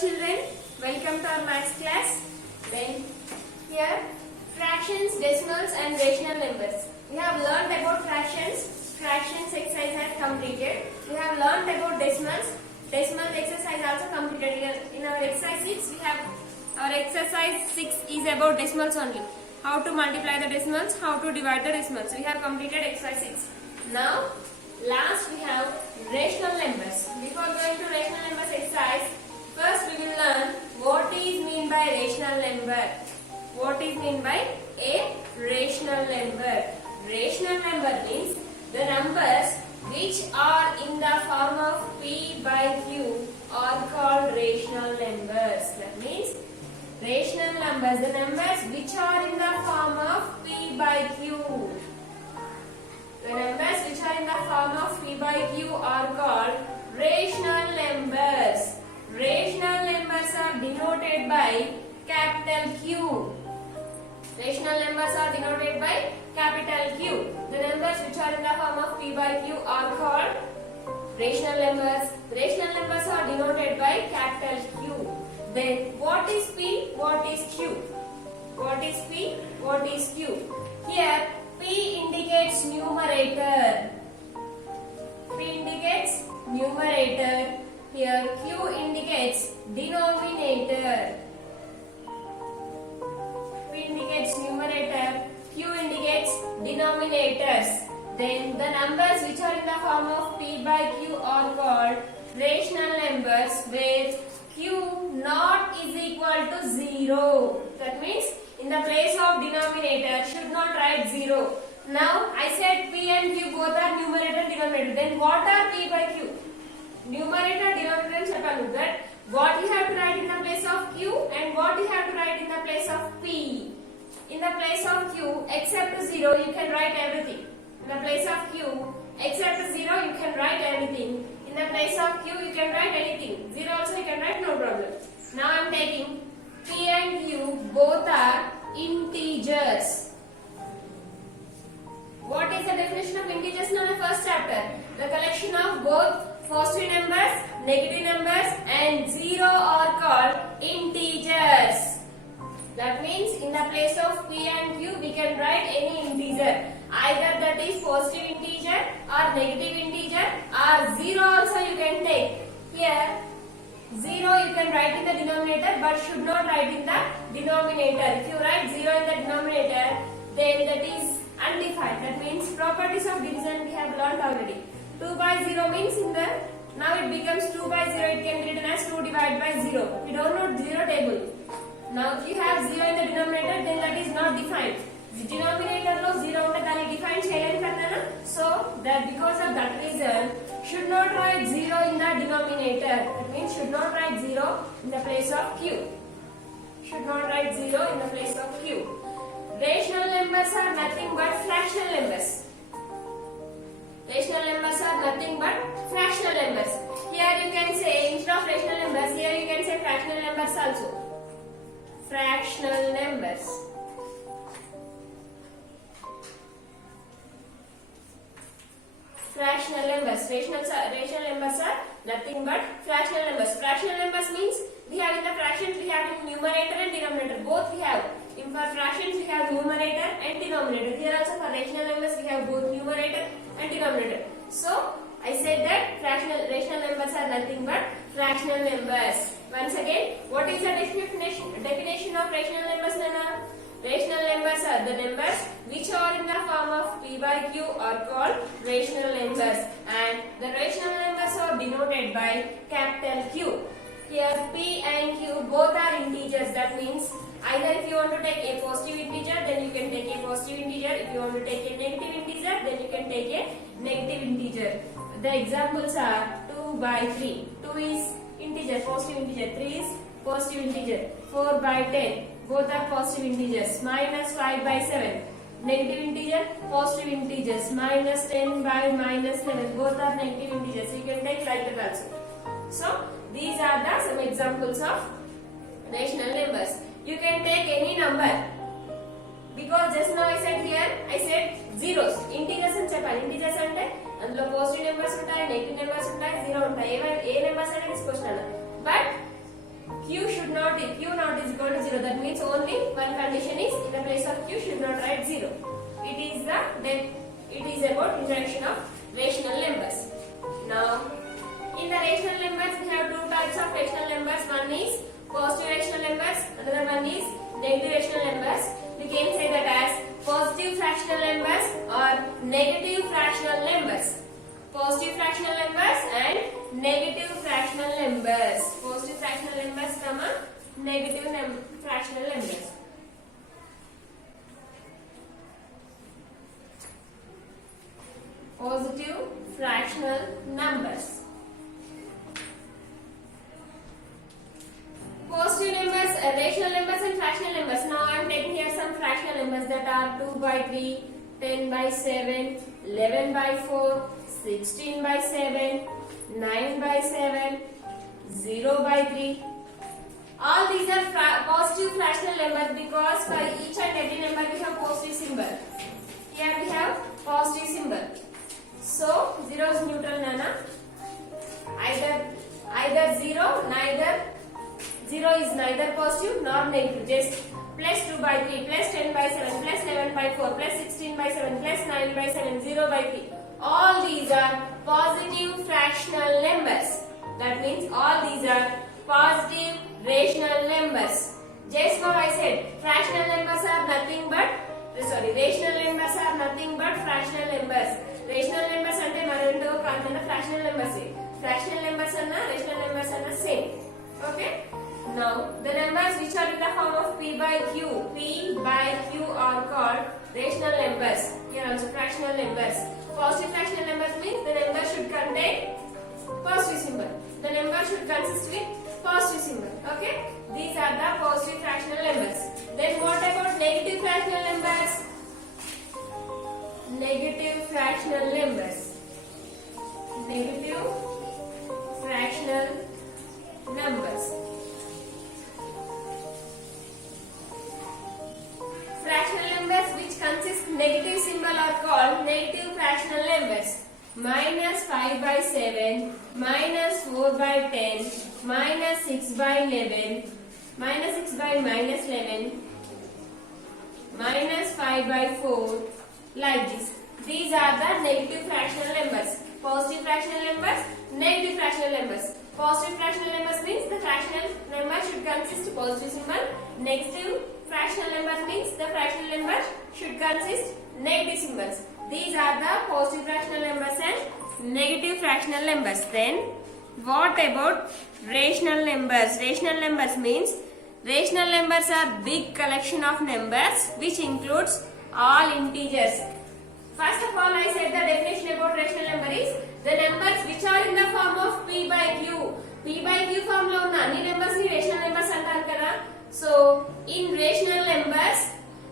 children, welcome to our maths class. Then here fractions, decimals and rational numbers. We have learned about fractions. Fractions exercise has completed. We have learned about decimals. Decimal exercise also completed. In our exercise 6 we have our exercise 6 is about decimals only. How to multiply the decimals, how to divide the decimals. We have completed exercise 6. Now last we have rational numbers. Before going to rational numbers exercise, first we will learn what is mean by rational number. What is mean by a rational number? Rational number means the numbers which are in the form of p by q are called rational numbers. That means rational numbers, the numbers which are in the form of p by q. The numbers which are in the form of p by q are called rational numbers. Rational numbers are denoted by capital Q. Rational numbers are denoted by capital Q. The numbers which are in the form of p by q are called rational numbers. Rational numbers are denoted by capital Q. Then what is p? What is q? What is p? What is q? Here p indicates numerator. P indicates numerator. Here q indicates denominator. P indicates numerator, q indicates denominators. Then the numbers which are in the form of p by q are called rational numbers where q not is equal to 0. That means in the place of denominator should not write 0. Now I said p and q both are numerator and denominator. Then what are p by q? Numerator, denominator and that what you have to write in the place of q and what you have to write in the place of p. In the place of q, except 0 you can write everything. In the place of q, except 0 you can write everything. In the place of q you can write anything. 0 also you can write, no problem. Now I am taking p and q both are integers. What is the definition of integers in the first chapter? The collection of both positive numbers, negative numbers and 0 are called integers. That means in the place of p and q we can write any integer. Either that is positive integer or negative integer or 0 also you can take. Here 0 you can write in the denominator but should not write in the denominator. If you write 0 in the denominator then that is undefined. That means properties of division we have learned already. 2 by 0 means in the now it becomes 2 by 0, it can be written as 2 divided by 0. We don't know 0 table. Now if you have 0 in the denominator then that is not defined. The denominator lo 0 unte dani define cheyalem kadana. So that because of that reason should not write 0 in the denominator. That means should not write 0 in the place of q. Should not write 0 in the place of q. Rational numbers are nothing but fractional numbers. Rational numbers are nothing but fractional numbers. Here you can say instead of rational numbers, here you can say fractional numbers also. Fractional numbers. Fractional numbers. Rational numbers are nothing but fractional numbers. Fractional numbers means we have in the fractions we have in numerator and denominator. Both we have. In for fractions we have numerator and denominator. Here also for rational numbers we have both numerator and denominator. So I said that rational numbers are nothing but fractional numbers. Once again, what is the definition of rational numbers, Nana? Rational numbers are the numbers which are in the form of p by q are called rational numbers, and the rational numbers are denoted by capital Q. Here p and q both are integers. That means either if you want to take a positive integer then you can take a positive integer. If you want to take a negative integer then you can take a negative integer. The examples are 2 by 3. 2 is integer, positive integer. 3 is positive integer. 4 by 10. Both are positive integers. Minus 5 by 7. Negative integer, positive integers. Minus 10 by minus 11. Both are negative integers. You can take like that also. So these are the some examples of rational numbers. You can take any number. Because just now I said zeros. Integers and chepali. Integers ante అందులో positive numbers ఉంటాయి, negative numbers ఉంటాయి, zero ఉంటాయి. ఏ numbers అనేది తీసుకోవచ్చు. But equal to 0. That means only one condition is in the place of q should not write 0. It is about introduction of rational numbers. Now, in the rational numbers, we have two types of rational numbers. One is positive rational numbers, another one is negative rational numbers. We can say that as positive fractional numbers or negative fractional numbers. Positive fractional numbers and negative fractional numbers. Positive fractional numbers, negative fractional numbers. Positive fractional numbers. Positive numbers, rational numbers and fractional numbers. Now I am taking here some fractional numbers that are 2 by 3, 10 by 7, 11 by 4, 16 by 7, 9 by 7, 0 by 3. All these are positive fractional numbers because for each and every number we have positive symbol. Here we have positive symbol. So 0 is neutral, Nana. Either 0 is neither positive nor negative. Just plus 2 by 3, plus 10 by 7, plus 11 by 4, plus 16 by 7, plus 9 by 7, 0 by 3. All these are positive fractional numbers. That means all these are positive rational numbers. Just now I said fractional numbers are nothing but rational numbers are nothing but fractional numbers. Rational numbers ante maranto kaadana fractional numbers. Fractional numbers and rational numbers are same. Okay? Now the numbers which are in the form of p by q are called rational numbers. Here also fractional numbers. Positive fractional numbers means the number should contain positive symbol. The number should consist with positive symbol. Okay? These are the positive fractional numbers. Then what about negative fractional numbers? Negative fractional numbers. Negative fractional numbers. Fractional numbers which consist negative symbol are called negative fractional numbers. Minus 5 by 7, minus 4 by 10, minus 6 by 11, minus 6 by minus 11, minus 5 by 4, like this. These are the negative fractional numbers. Positive fractional numbers, negative fractional numbers. Positive fractional numbers means the fractional number should consist of positive symbol. Negative fractional numbers means the fractional number should consist negative symbols. These are the positive fractional numbers and negative fractional numbers. Then what about rational numbers? Rational numbers means rational numbers are big collection of numbers which includes all integers. First of all, I said the definition about rational number is the numbers which are in the form of p by q. P by q form lo unna anni numbers ni rational numbers antaru kada. So in rational numbers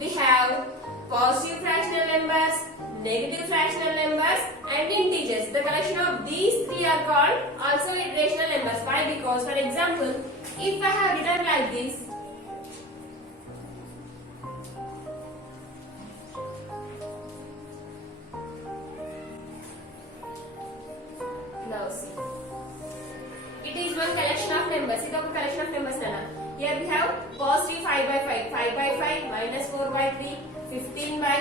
we have positive fractional numbers, negative fractional numbers and integers. The collection of these three are called also rational numbers. Why? Because for example, if I have written like this, now see, it is one collection of numbers. It is a collection of numbers. Here we have positive 5 by 5, 5 by 5, minus 4 by 3, 15 by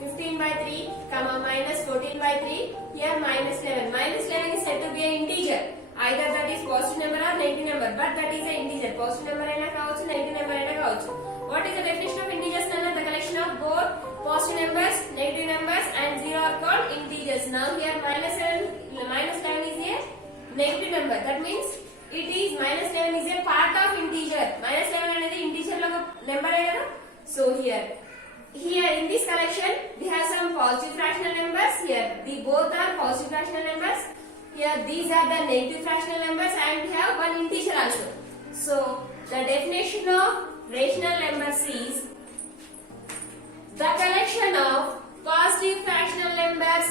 3, minus 14 by 3. Here minus 11. Minus 11 is said to be an integer. Either that is positive number or negative number, but that is an integer. Positive number aina kavachu, negative number aina kavachu. What is the definition of integers? The collection of both positive numbers, negative numbers and 0 are called integers. Now here minus 11 is a negative number. That means it is minus 11 is a part of integer. Minus 11 another integer number. So here in this collection we have some positive fractional numbers. Here both are positive fractional numbers. Here these are the negative fractional numbers and we have one integer also. So the definition of rational numbers is the collection of positive fractional numbers,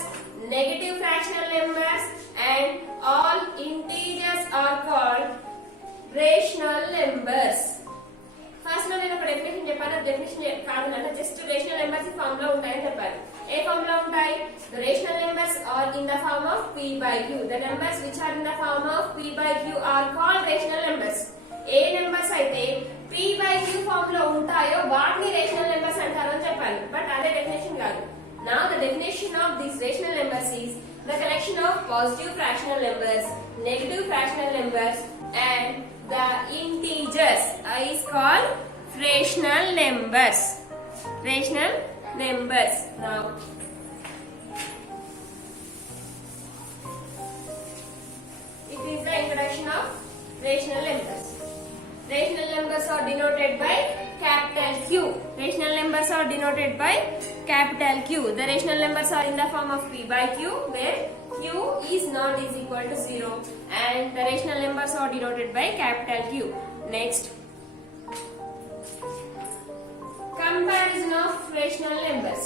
negative fractional numbers and all integers are called rational numbers. First నేను ఒక definition చెప్పాను. Definition కాదు అంటే just rational numbers form లో ఉంటాయని చెప్పారు. ఏ form లో ఉంటాయి? The rational numbers are in the form of p by q. The numbers which are in the form of p by q are called rational numbers. A numbers అయితే of these rational numbers is the collection of positive fractional numbers, negative fractional numbers, and the integers is called rational numbers. Rational numbers. Now, it is the introduction of rational numbers. Rational numbers are denoted by capital Q. Rational numbers are denoted by capital Q. The rational numbers are in the form of P by Q, where Q is not is equal to 0, and the rational numbers are denoted by capital Q. Next, comparison of rational numbers.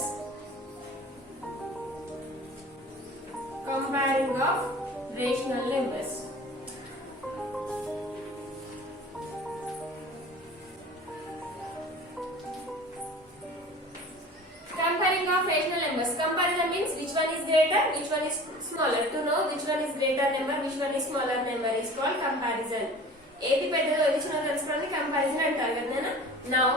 Comparing of rational numbers. Comparing of rational numbers. Comparison means which one is greater, which one is smaller. To know which one is greater number, which one is smaller number is called comparison. ఏది పెద్దదో ఏది చిన్నదో తెలుసుకోవడానికి comparison అంటారు కదా. Now,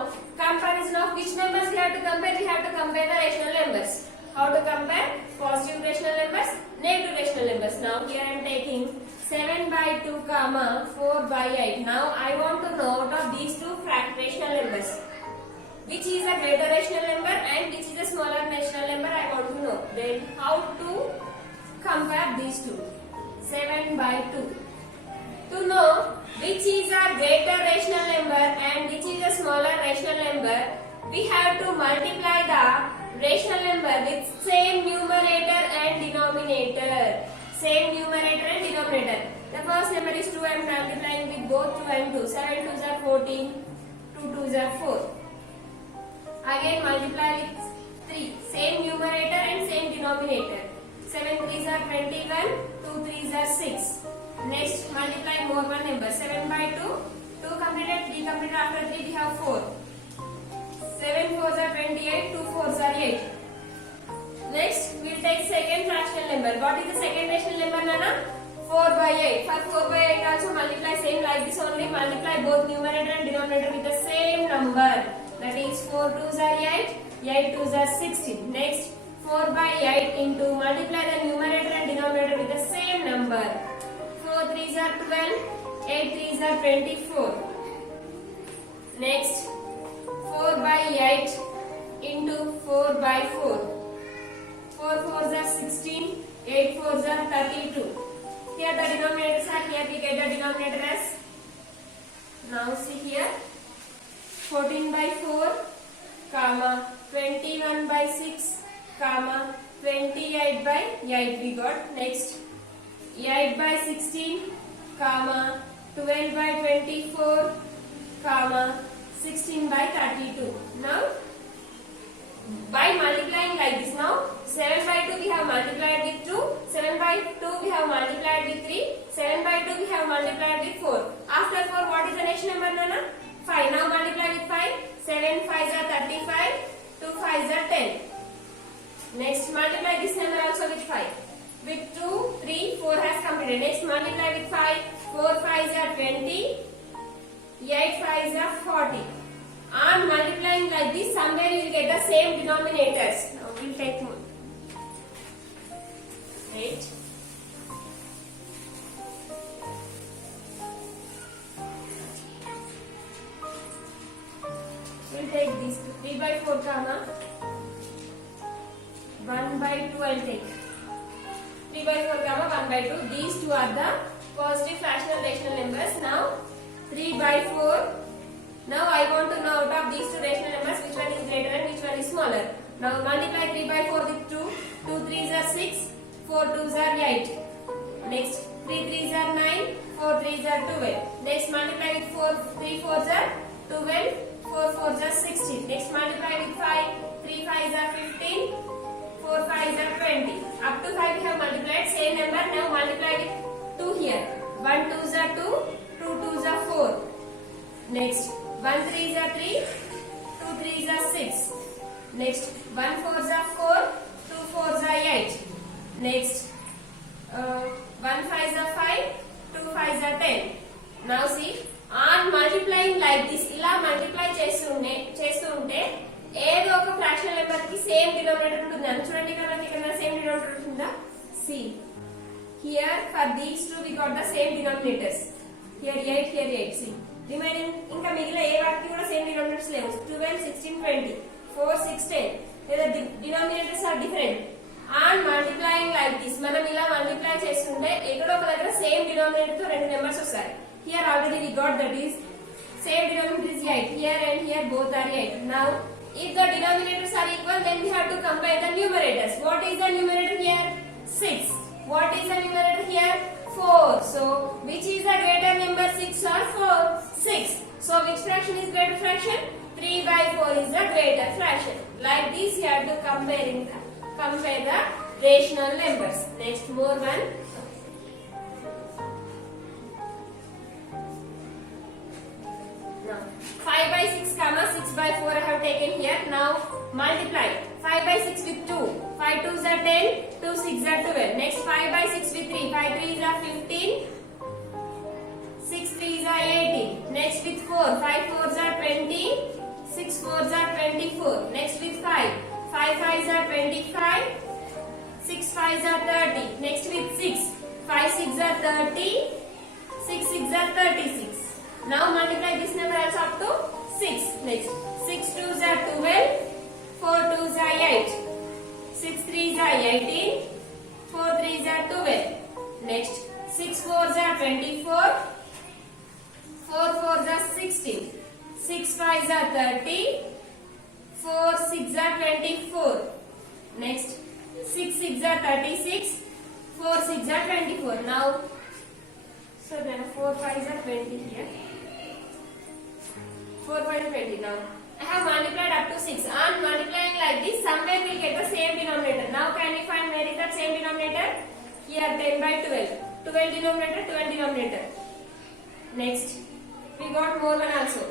comparison of which numbers we have to compare? We have to compare the rational numbers. How to compare? Positive rational numbers, negative rational numbers. Now, here I am taking 7 by 2, 4 by 8. Now, I want to know out of these two rational numbers, which is a greater rational number and which is a smaller rational number, I want to know. Then how to compare these two? 7 by 2. To know which is a greater rational number and which is a smaller rational number, we have to multiply the rational number with same numerator and denominator. Same numerator and denominator. The first number is 2. I am multiplying with both 2 and 2. 7 2s are 14, 2 2s are 4. Again multiply with 3. Same numerator and same denominator. 7 3s are 21, 2 3s are 6. Next multiply more one number. 7 by 2, 2 completed, 3 completed, after 3 we have 4. 7 4s are 28, 2 4s are 8. Next we will take second rational number. What is the second rational number, Nana? 4 by 8. For 4 by 8 also multiply same like this only. Multiply both numerator and denominator with the same number. That is 4 2s are 8, 8 2s are 16. Next 4 by 8 into multiply the numerator and denominator with the same number. 4 3s are 12, 8 3s are 24. Next 4 by 8 into 4 by 4. 4 4s are 16, 8 4s are 32. Here the denominators are, here we get the denominator as, now see here, 14 by 4, 21 by 6, 28 by 8 we got. Next 8 by 16, 12 by 24, 16 by 32. Now by multiplying like this, now 7 by 2 we have multiplied with 2, 7 by 2 we have multiplied with 3, 7 by 2 we have multiplied with 4. After 4 what is the next number, Nana? 5. Now multiply with 5. 7 5s are 35, 2 5s are 10. Next multiply this number also with 5. With 2, 3, 4 has completed. Next multiply with 5. 4 5s are 20, 8 5s are 40. On multiplying like this, somewhere you will get the same denominators. Now we will take one. 8. We will take this 3 by 4, 1 by 2 I will take. 3 by 4, 1 by 2. These two are the positive fractional rational numbers. Now 3 by 4. Now I want to know out of these two rational numbers which one is greater and which one is smaller. Now multiply 3 by 4 with 2. 2 3s are 6. 4 2s are 8. Next 3 3s are 9. 4 3s are 12. Next multiply with 4. 3 4s are 12. 4 4s are 16. Next multiply with 5. 3 5s are 15. 4 5s are 20. Up to 5 we have multiplied same number. Now multiply with 2 here. 1 2s are 2. 2 2s are 4. Next 1 3s are 3. 2 3s are 6. Next 1 4s are 4. 2 4s are 8. Next 1 5s are 5. 2 5s are 10. Now see, on multiplying like this, ఇలా multiply చేస్తుంటే ఏదో ఒక fractional number కి same denominator ఉంటుంది అని చూడండి. ఇక్కడ same denominator ఉంటుందా? See here for these two we got the same denominators. Here 8, here 8. See remaining ఇంకా మిగిలిన ఏ వాటికి కూడా సేమ్ డినామినేటర్స్ లేవు. 12, 16, 20, 4, 6, 10. లేదా denominators are different. And multiplying like this, మనం ఇలా మల్టిప్లై చేస్తుంటే ఎక్కడో ఒక దగ్గర సేమ్ డినామినేటర్ తో రెండు నెంబర్స్ వస్తాయి. Here already we got that is same denominator is 8. Here and here both are 8. Now, if the denominators are equal, then we have to compare the numerators. What is the numerator here? 6. What is the numerator here? 4. So, which is the greater number, 6 or 4? 6. So, which fraction is greater fraction? 3/4 is the greater fraction. Like this, you have to compare the rational numbers. Next, more one. Now, 5/6, 6/4 I have taken here. Now, multiply 5/6 with 2. 5 2s are 10, 2 6s are 12. Next, 5/6 with 3. 5 3s are 15, 6 3s are 18. Next, with 4. 5 4s are 20, 6 4s are 24. Next, with 5. 5 5s are 25, 6 5s are 30. Next, with 6. 5 6s are 30, 6 6s are 36. Now multiply this number also up to 6. Next, 6 2s are 12, 4 2s are 8, 6 3s are 18, 4 3s are 12. Next, 6 4s are 24, 4 4s are 16, 6 5s are 30, 4 6s are 24. Next, 6 6s are 36, 4 6s are 24. Now, so then 4 5s are 20 here. 4 5 20. Now I have multiplied up to 6. On multiplying like this, somewhere we get the same denominator. Now can we find where is that same denominator? Here 10/12. 12 denominator, 12 denominator. Next, we got more one also.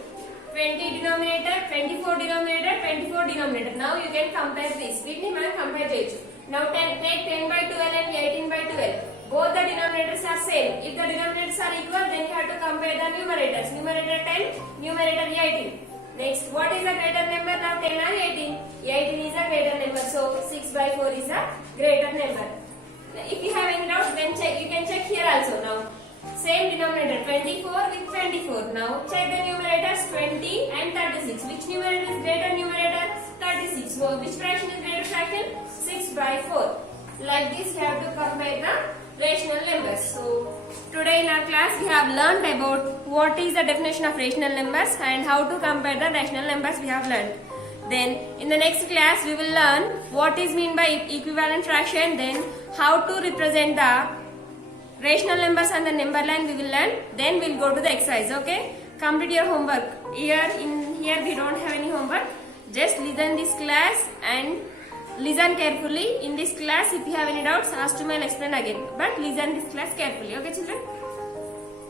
20 denominator, 24 denominator, 24 denominator. Now you can compare this. వీటిని మనం compare చేయొచ్చు. Now take 10/12 and 18/12. Both the denominators are same. If the denominators are equal, then you have to compare the numerators. Numerator 10, numerator 18. Next, what is the greater number now, 10 or 18? 18 is a greater number. So 6/4 is a greater number. If you have any doubts, then check. You can check here also. Now, same denominator 24 with 24. Now check the numerators 20 and 36. Which numerator is greater numerator? 36. So which fraction is greater fraction? 6/4. Like this, you have to compare the rational numbers. So today in our class we have learned about what is the definition of rational numbers and how to compare the rational numbers we have learned. Then in the next class we will learn what is mean by equivalent fraction, then how to represent the rational numbers on the number line we will learn. Then we'll go to the exercise. Okay, complete your homework. Here we don't have any homework. Just listen this class and listen carefully. In this class, if you have any doubts, ask to me, I'll explain again. But listen this class carefully. Okay, children?